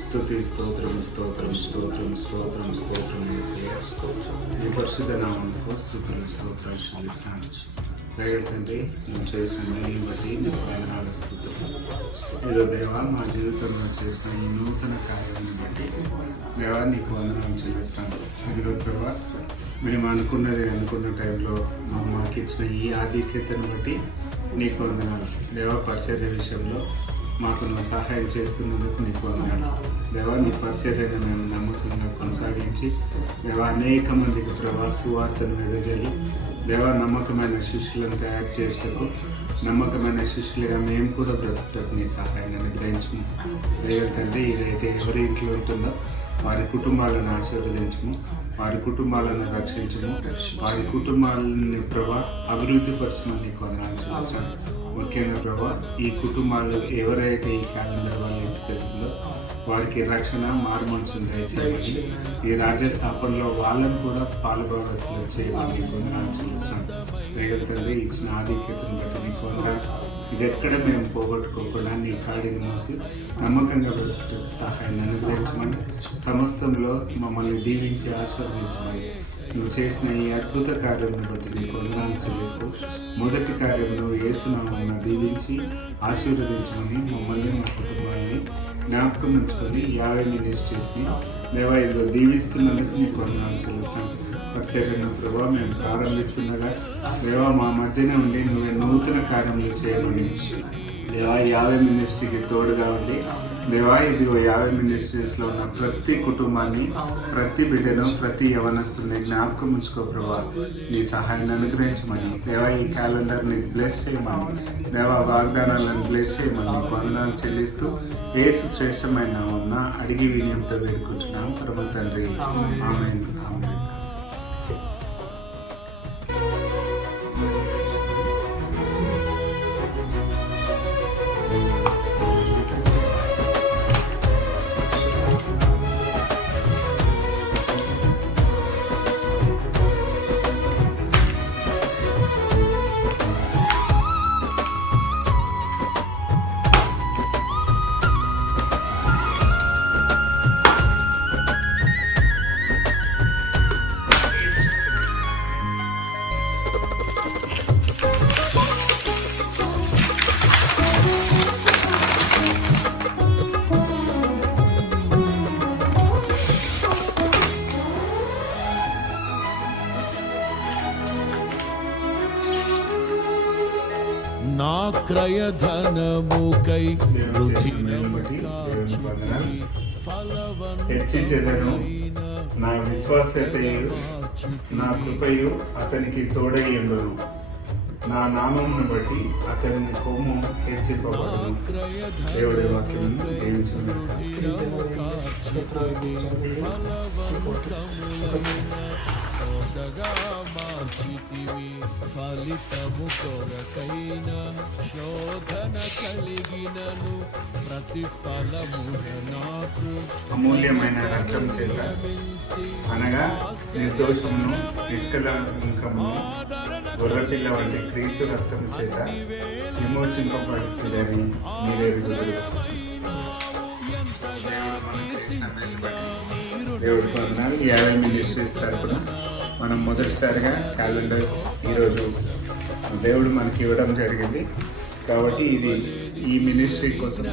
స్తుతి స్తోత్రం స్తోత్రం స్తోత్రం స్తోత్రం స్తోత్రం ఈ పరిశుద్ధ నామమునకు స్తుతులు స్తోత్రాలు చెల్లిస్తున్నాను. దయగల తండ్రి, నువ్వు చేసిన మేలుని బట్టి నీకు వందనాలు స్తుతులు. ఇదో దేవా, మా జీవితంలో చేసిన ఈ నూతన కార్యాన్ని బట్టి దేవా నీకు వందనాలు చెల్లిస్తాను. ఇదిగో ప్రభా, మేము అనుకున్న టైంలో మాకు ఇచ్చిన ఈ ఆధిక్యతను బట్టి నీకు వందనాలు. దేవా, పరిచర్య విషయంలో మాకు నువ్వు సహాయం చేస్తున్నందుకు నీకు వందనాలు. దేవా, నీ పరిచర్యను మేము నమ్మకంగా కొనసాగించి దేవా అనేక మందికి ప్రభా సువార్తను వెదజల్లి దేవా నమ్మకమైన శిష్యులను తయారు చేసేందుకు నమ్మకమైన శిష్యులుగా మేము కూడా బ్రతుకుటకు నీ సహాయాన్ని అనుగ్రహించము. దయగల తండ్రి, ఇదైతే ఎవరి ఇంట్లో ఉంటుందో వారి కుటుంబాలను ఆశీర్వదించము, వారి కుటుంబాలను రక్షించము, వారి కుటుంబాలని ప్రభా అభివృద్ధి పరచమని నీకు వందనాలు చేస్తాను. ముఖ్యంగా ప్రభా, ఈ కుటుంబాలు ఎవరైతే ఈ క్యాలెండర్ వాళ్ళ ఇంటికి వెళ్తుందో వారికి రక్షణ మారుమనసును దయచేయమని, ఈ రాజ్య స్థాపనలో వాళ్ళని కూడా పాలుభాగస్తులు చేయమని నీకు వందనాలు చేస్తాను. దయగల తండ్రి, ఇచ్చిన ఆధిక్యతను బట్టి నీకు వందనాలు. ఇది ఎక్కడ మేము పోగొట్టుకోకుండా నీ కాడిని మోసి నమ్మకంగా బ్రతుకుటకు సహాయాన్ని అనుగ్రహించమని, సమస్తంలో మమ్మల్ని దీవించి ఆశీర్వదించమని, నువ్వు చేసిన ఈ అద్భుత కార్యమును బట్టి నీకు వందనాలు చెల్లిస్తూ మొదటి కార్యమును యేసునామమున దీవించి ఆశీర్వదించమని, మమ్మల్ని మా కుటుంబాన్ని జ్ఞాపకం ఉంచుకొని 50 మినిస్ట్రీస్ని దేవా ఇదిగో దీవిస్తున్నందుకు నీకు వందనాలు చెల్లిస్తున్నాను. పరిచర్యను ప్రభావ మేము ప్రారంభిస్తుండగా దేవా మా మధ్యనే ఉండి నువ్వు నూతన కార్యములు చేయమని దేవా 50 మినిస్ట్రీకి తోడుగా ఉండి దేవా ఇదిగో 50 మినిస్ట్రీస్లో ఉన్న ప్రతి కుటుంబాన్ని, ప్రతి బిడ్డను, ప్రతి యవనస్తుని జ్ఞాపకం ఉంచుకో ప్రభా. నీ సహాయాన్ని అనుగ్రహించమని దేవా ఈ క్యాలెండర్ని బ్లెస్ చేయమని దేవా వాగ్దానాలను బ్లెస్ చేయమని వందనాలు చెల్లిస్తూ యేసు శ్రేష్టమైన ఉన్న అడిగి వినయంతో వేడుకుంటున్నాం పరమ తండ్రి. ఆమేన్. నా క్రయధనముకై హెచ్చించెదను. నా విశ్వాసతయు నా కృపయు అతనికి తోడయ్యుండును. నా నామమును బట్టి అతని కొమ్ము హెచ్చింపబడును. దేవుడి వాక్యం ఫలితము కొరకైన శోధన కలిగినను ప్రతిఫలము నాకు అమూల్యమైన రక్తం చేత అనగా నిర్దోషమును నిష్కళంకమును గొర్రెపిల్ల వంటి క్రీస్తు రక్తం చేత విమోచింపబడుతుందని మీరే దేవుడికి వందనాలు. 50 మినిస్ట్రీస్ తరపున మనం మొదటిసారిగా క్యాలెండర్స్ ఈరోజు దేవుడు మనకి ఇవ్వడం జరిగింది. కాబట్టి ఇది ఈ మినిస్ట్రీ కోసం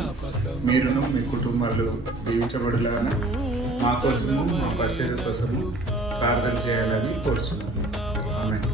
మీరును మీ కుటుంబాలు దీవించబడులాగా మా కోసము, మా పరిచర్య కోసము ప్రార్థన చేయాలని కోరుచున్నాను. ఆమేన్.